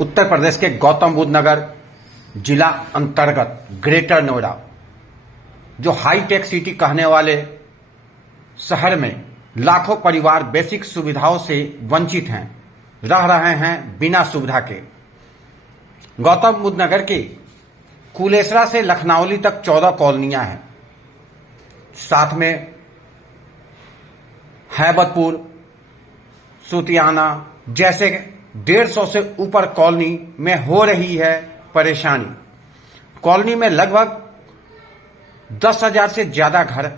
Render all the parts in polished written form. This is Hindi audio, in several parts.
उत्तर प्रदेश के गौतम बुद्ध नगर जिला अंतर्गत ग्रेटर नोएडा, जो हाईटेक सिटी कहने वाले शहर में लाखों परिवार बेसिक सुविधाओं से वंचित हैं, रह रहे हैं बिना सुविधा के। गौतम बुद्ध नगर के कुलेसरा से लखनौली तक 14 कॉलोनियां हैं। साथ में हैबतपुर, सुतियाना जैसे 150 से ऊपर कॉलोनी में हो रही है परेशानी। कॉलोनी में लगभग 10,000 से ज्यादा घर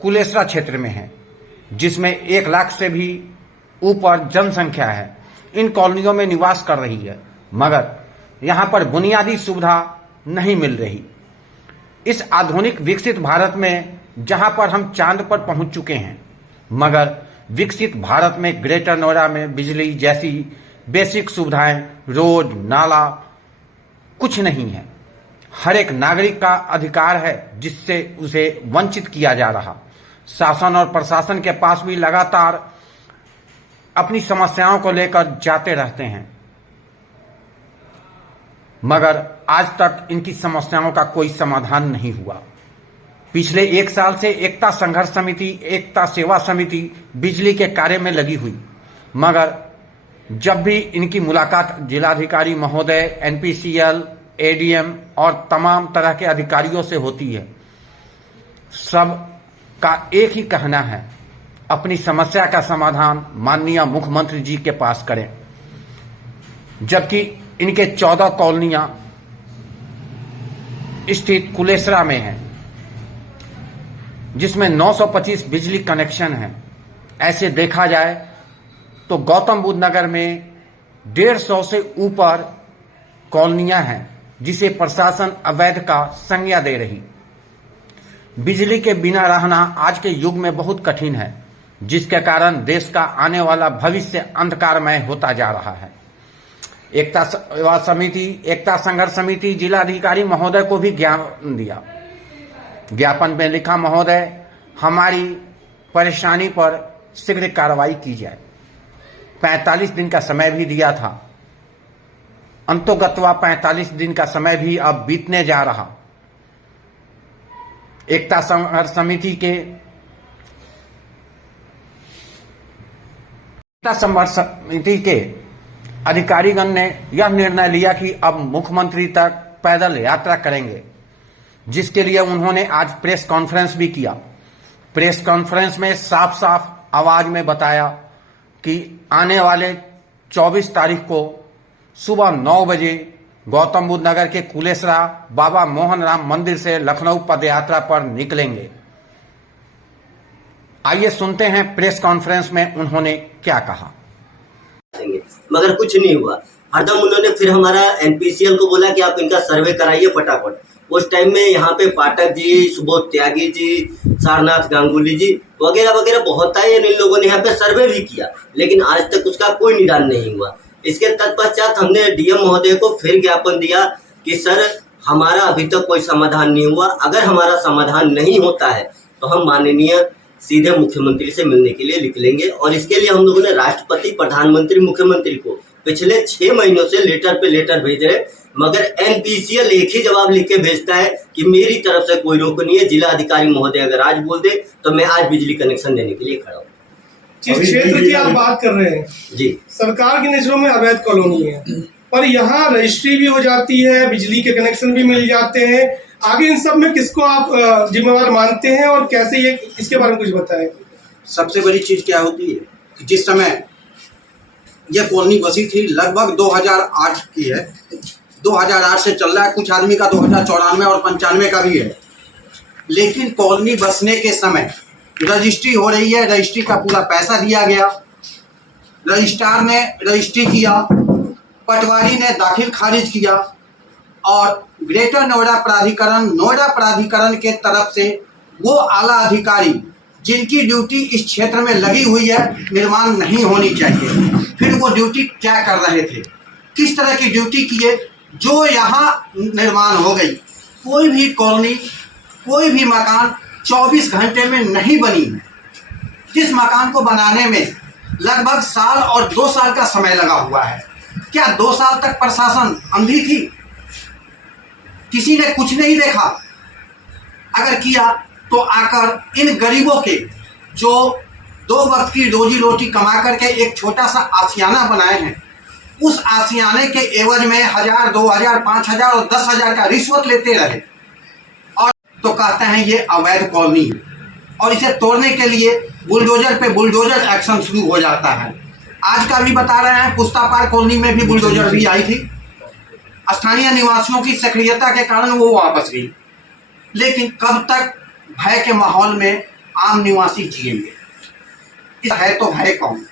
कुलेसरा क्षेत्र में हैं, जिसमें 1 लाख से भी ऊपर जनसंख्या है। इन कॉलोनियों में निवास कर रही है, मगर यहां पर बुनियादी सुविधा नहीं मिल रही। इस आधुनिक विकसित भारत में जहां पर हम चांद पर पहुंच चुके हैं, मगर विकसित भारत में ग्रेटर नोएडा में बिजली जैसी बेसिक सुविधाएं, रोड, नाला कुछ नहीं है। हर एक नागरिक का अधिकार है, जिससे उसे वंचित किया जा रहा। शासन और प्रशासन के पास भी लगातार अपनी समस्याओं को लेकर जाते रहते हैं, मगर आज तक इनकी समस्याओं का कोई समाधान नहीं हुआ। पिछले 1 साल से एकता संघर्ष समिति, एकता सेवा समिति बिजली के कार्य में लगी हुई, मगर जब भी इनकी मुलाकात जिलाधिकारी महोदय, एनपीसीएल, एडीएम और तमाम तरह के अधिकारियों से होती है, सब का एक ही कहना है, अपनी समस्या का समाधान माननीय मुख्यमंत्री जी के पास करें। जबकि इनके 14 कॉलोनियां स्थित कुलेसरा में हैं, जिसमें 925 बिजली कनेक्शन हैं। ऐसे देखा जाए तो गौतम बुद्ध नगर में 150 से ऊपर कॉलोनियां हैं, जिसे प्रशासन अवैध का संज्ञा दे रही। बिजली के बिना रहना आज के युग में बहुत कठिन है, जिसके कारण देश का आने वाला भविष्य अंधकारमय होता जा रहा है। एकता सेवा समिति, एकता संघर्ष समिति जिलाधिकारी महोदय को भी ज्ञापन दिया। ज्ञापन में लिखा, महोदय हमारी परेशानी पर शीघ्र कार्रवाई की जाए। 45 दिन का समय भी दिया था, अंतोगत्वा 45 दिन का समय भी अब बीतने जा रहा। एकता संघर्ष समिति के अधिकारीगण ने यह निर्णय लिया कि अब मुख्यमंत्री तक पैदल यात्रा करेंगे, जिसके लिए उन्होंने आज प्रेस कॉन्फ्रेंस भी किया। प्रेस कॉन्फ्रेंस में साफ साफ आवाज में बताया कि आने वाले 24 तारीख को सुबह 9 बजे गौतम बुद्ध नगर के कुलेसरा बाबा मोहन राम मंदिर से लखनऊ पदयात्रा पर निकलेंगे। आइए सुनते हैं प्रेस कॉन्फ्रेंस में उन्होंने क्या कहा। मगर कुछ नहीं हुआ। हरदम उन्होंने फिर हमारा एनपीसीएल को बोला कि आप इनका सर्वे कराइए फटाफट। उस टाइम में यहाँ पे पाठक जी, सुबोध त्यागी जी, सारनाथ गांगुली जी वगैरह वगैरह बहुत आए। इन लोगों ने यहाँ पे सर्वे भी किया, लेकिन आज तक उसका कोई निदान नहीं हुआ। इसके तत्पश्चात हमने डीएम महोदय को फिर ज्ञापन दिया कि सर हमारा अभी तक कोई समाधान नहीं हुआ। अगर हमारा समाधान नहीं होता है तो हम माननीय सीधे मुख्यमंत्री से मिलने के लिए निकलेंगे। और इसके लिए हम लोगों ने राष्ट्रपति, प्रधानमंत्री, मुख्यमंत्री को पिछले 6 महीनों से लेटर पे लेटर भेज रहे, मगर एनपीसीएल एक ही जवाब लिख के भेजता है कि मेरी तरफ से कोई रोक नहीं है। जिला अधिकारी महोदय अगर आज बोल दे तो मैं आज बिजली कनेक्शन देने के लिए खड़ा हूँ। जिस क्षेत्र की आप बात कर रहे हैं जी, सरकार की नजरों में अवैध कॉलोनी है, पर यहाँ रजिस्ट्री भी हो जाती है, बिजली के कनेक्शन भी मिल जाते हैं। आगे इन सब में किसको आप जिम्मेवार मानते हैं और कैसे ये, इसके बारे में कुछ बताएं। सबसे बड़ी चीज क्या होती है कि जिस समय यह कॉलोनी बसी थी, लगभग 2008 की है, 2008 से चल रहा है। कुछ आदमी का 2094 और 95 का भी है, लेकिन कॉलोनी बसने के समय रजिस्ट्री हो रही है, रजिस्ट्री का पूरा पैसा दिया गया, रजिस्ट्रार ने रजिस्ट्री किया, पटवारी ने दाखिल खारिज किया, और ग्रेटर नोएडा प्राधिकरण के तरफ से वो आला अधिकारी जिनकी ड्यूटी इस क्षेत्र में लगी हुई है, निर्माण नहीं होनी चाहिए, फिर वो ड्यूटी क्या कर रहे थे, किस तरह की ड्यूटी किए, जो यहाँ निर्माण हो गई। कोई भी कॉलोनी, कोई भी मकान 24 घंटे में नहीं बनी है। जिस मकान को बनाने में लगभग साल और 2 साल का समय लगा हुआ है, क्या 2 साल तक प्रशासन अंधी थी? किसी ने कुछ नहीं देखा? अगर किया तो आकर इन गरीबों के जो 2 वक्त की रोजी रोटी कमा करके एक छोटा सा आशियाना बनाए हैं, उस आशियाने के एवज में 1000, 2000, 5000 और 10,000 का रिश्वत लेते रहे और तो कहते हैं ये अवैध कॉलोनी है और इसे तोड़ने के लिए बुलडोजर पे बुलडोजर एक्शन शुरू हो जाता है। आज का भी बता रहे हैं, पुस्ता पार्क कॉलोनी में भी बुलडोजर भी आई थी। स्थानीय निवासियों की सक्रियता के कारण वो वापस गई, लेकिन कब तक भय के माहौल में आम निवासी जिएंगे? इस है तो भय कौन?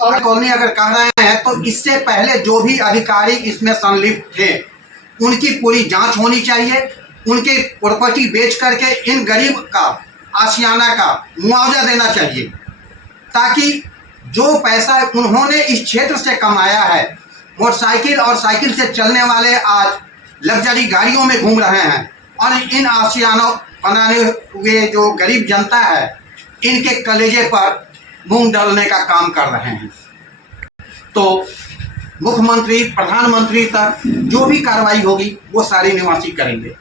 और कॉलोनी अगर कह रहे हैं तो इससे पहले जो भी अधिकारी इसमें संलिप्त थे उनकी पूरी जांच होनी चाहिए। उनके प्रॉपर्टी बेच करके इन गरीब का आशियाना का मुआवजा देना चाहिए, ताकि जो पैसा उन्होंने इस क्षेत्र से कमाया है, मोटरसाइकिल और साइकिल से चलने वाले आज लग्जरी गाड़ियों में घूम रहे हैं और इन आशियानों बनाने हुए जो गरीब जनता है इनके कलेजे पर मूंग डालने का काम कर रहे हैं। तो मुख्यमंत्री, प्रधानमंत्री तक जो भी कार्रवाई होगी वो सारे निवासी करेंगे।